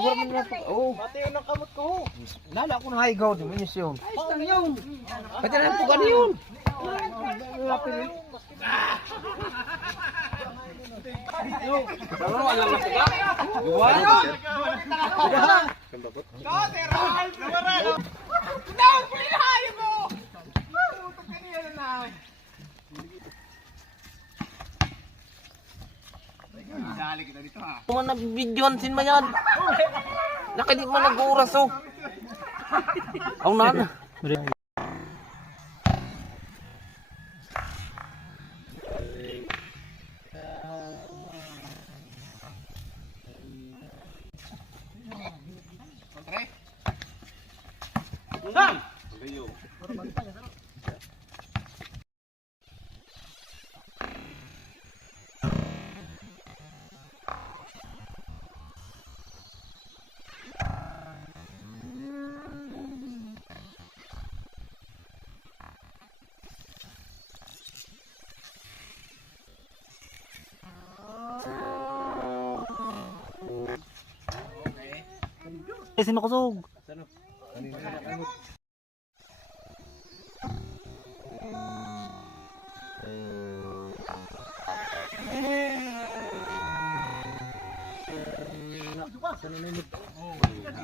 Siguro man niya. Oo. Pati yun ang kamot ko. Lala ko na higaw. Di mo niya siyon. Ayos lang yun. Pati na po gani yun. Ano alam na po ka? Duwa? Kung na videoan sin man yan. Nakadi man nag-uras oh. Aw na. Sino kusog?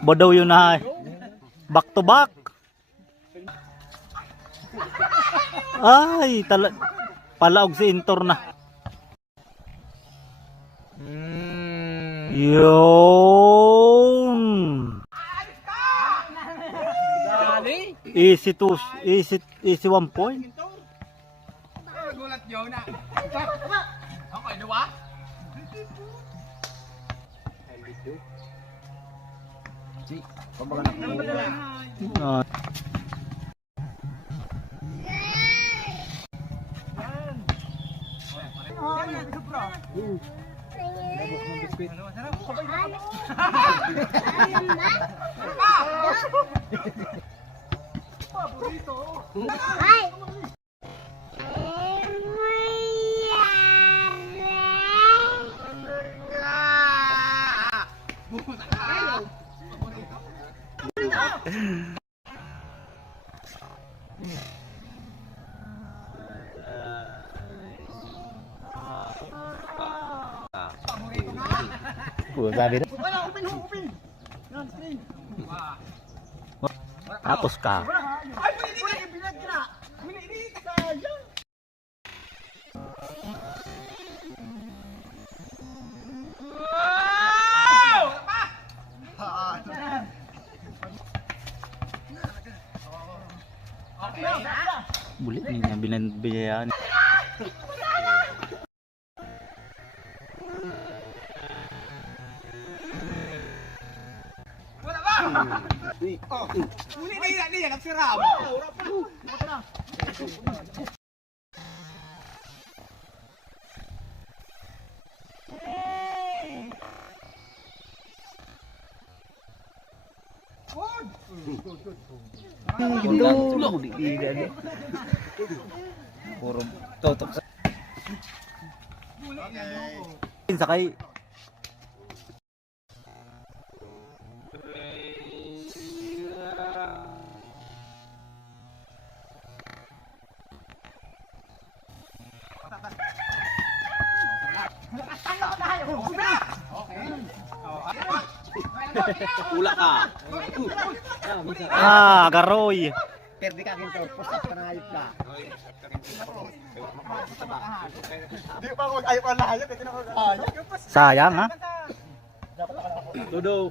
Bodaw yun na. Back to back. Ay, palaog si Intor na. Yun. Easy 1 point. Gulat yun na. Ako, dua? Si, pambaga na. Sabi na. Tapos ka. Bulit niya binayaan. Muli na yan, nagsiram. Puro totok sa. Sakay. Ula ka. Garoy. Perdi ka kinto. Pusak ka na hayop ka. Di pa ako ayaw pa lahayop. Sayang ha. Tudo.